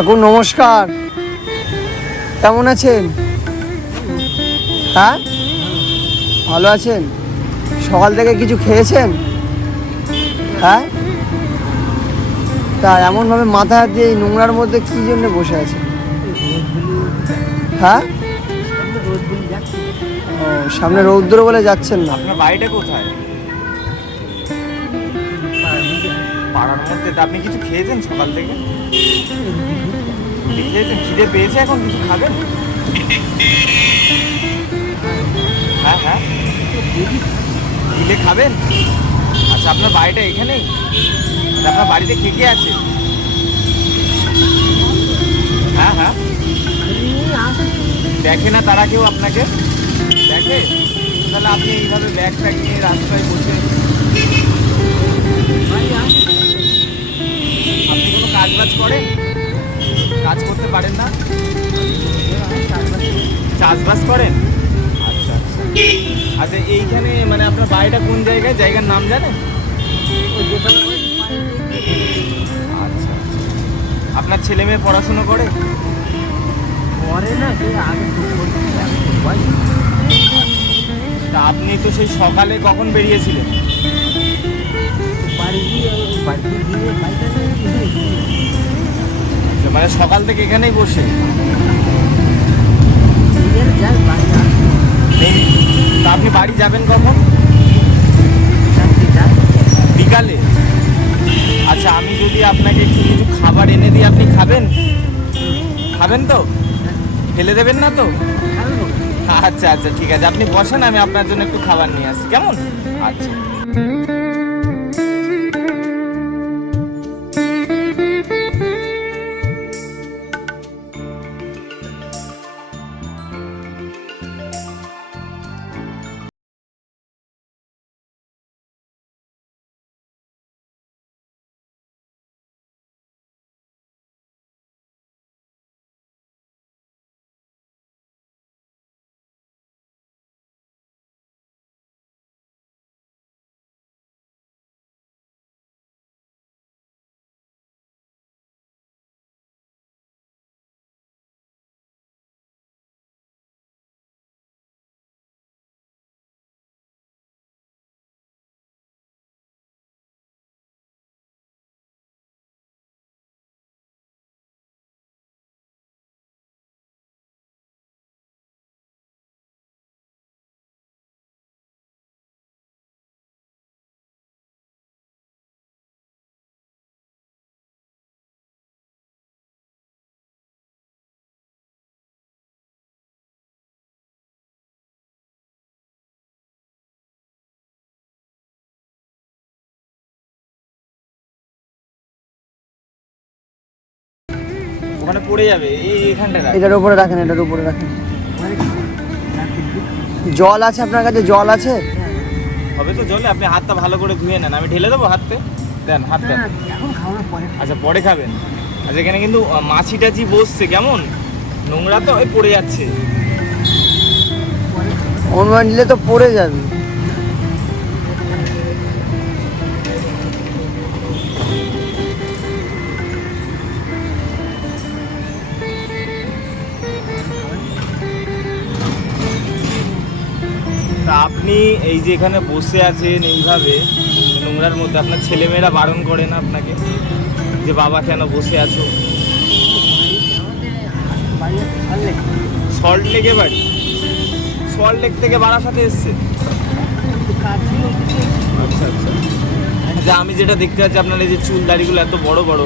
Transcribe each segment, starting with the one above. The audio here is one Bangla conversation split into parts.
কাকু নমস্কার, কেমন আছেন? হ্যাঁ, ভালো আছেন? সকাল থেকে কিছু খেয়েছেন? হ্যাঁ, তা এমনভাবে মাথা হাত দিয়ে এই নোংরার মধ্যে কী জন্য বসে আছেন? হ্যাঁ, ও সামনে রৌদ্র বলে যাচ্ছেন না? আপনার বাড়িটা কোথায়? পাড়ার মধ্যে। তা আপনি কিছু খেয়েছেন সকাল থেকে? রুটি খেয়েছেন? খিদে পেয়েছে এখন? কিছু খাবেন? হ্যাঁ হ্যাঁ, দিলে খাবেন। আচ্ছা, আপনার বাড়িটা এখানেই? আপনার বাড়িতে কে কে আছে? হ্যাঁ হ্যাঁ, দেখে না তারা কেউ আপনাকে? দেখে? তাহলে আপনি এইভাবে ব্যাগ ট্যাগ নিয়ে রাস্তায় বসে, আপনি কোনো কাজ বাজ করেন? কাজ করতে পারেন না? চাষবাস করেন? আচ্ছা আচ্ছা। আচ্ছা, এইখানে মানে আপনার বাড়িটা কোন জায়গায়? জায়গার নাম জানেন? আচ্ছা আচ্ছা। আপনার ছেলে মেয়ে পড়াশুনো করে? তা আপনি তো সেই সকালে কখন বেরিয়েছিলেন? মানে সকাল থেকে এখানেই বসে? তা আপনি বাড়ি যাবেন কখন? বিকালে? আচ্ছা, আমি যদি আপনাকে একটু কিছু খাবার এনে দিই, আপনি খাবেন? খাবেন তো? ফেলে দেবেন না তো? আচ্ছা আচ্ছা, ঠিক আছে, আপনি বসেন, আমি আপনার জন্য একটু খাবার নিয়ে আসি, কেমন? আচ্ছা। ওখানে পড়ে যাবে, এইখানটা রাখ। এটার উপরে রাখেন, এটার উপরে রাখেন। জল আছে আপনার কাছে? জল আছে? হবে তো জলে? আপনি হাতটা ভালো করে ধুয়ে নেন, আমি ঢেলে দেবো হাতে। দেন, হাত দেন। আচ্ছা, পরে খাবেন? আচ্ছা, এখানে কিন্তু মাছি টাছি বসছে, কেমন নোংরা তো, ওই পড়ে যাচ্ছে। অনুমান নিলে তো পড়ে যাবে। তা আপনি এই যে এখানে বসে আছেন এইভাবে নোংরার মধ্যে, আপনার ছেলেমেয়েরা বারণ করে না আপনাকে যে বাবা কেন বসে আছো? সল্ট লেকে বাড়ি? সল্ট লেক থেকে বারাসাতে এসছে? আচ্ছা আচ্ছা। যে আমি যেটা দেখতে পাচ্ছি, আপনার এই যে চুল দাড়িগুলো এত বড় বড়,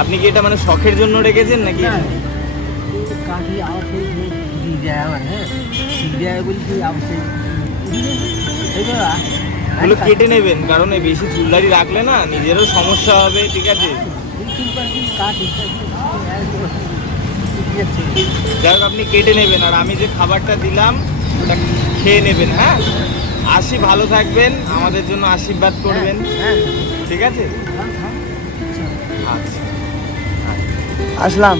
আপনি কি এটা মানে শখের জন্য রেখেছেন নাকি? এগুলো কেটে নেবেন, কারণ এই বেশি চুলদাড়ি রাখলে না নিজেরও সমস্যা হবে, ঠিক আছে? যাই হোক, আপনি কেটে নেবেন, আর আমি যে খাবারটা দিলাম ওটা খেয়ে নেবেন। হ্যাঁ, আসি, ভালো থাকবেন, আমাদের জন্য আশীর্বাদ করবেন, ঠিক আছে? আচ্ছা, আসলাম।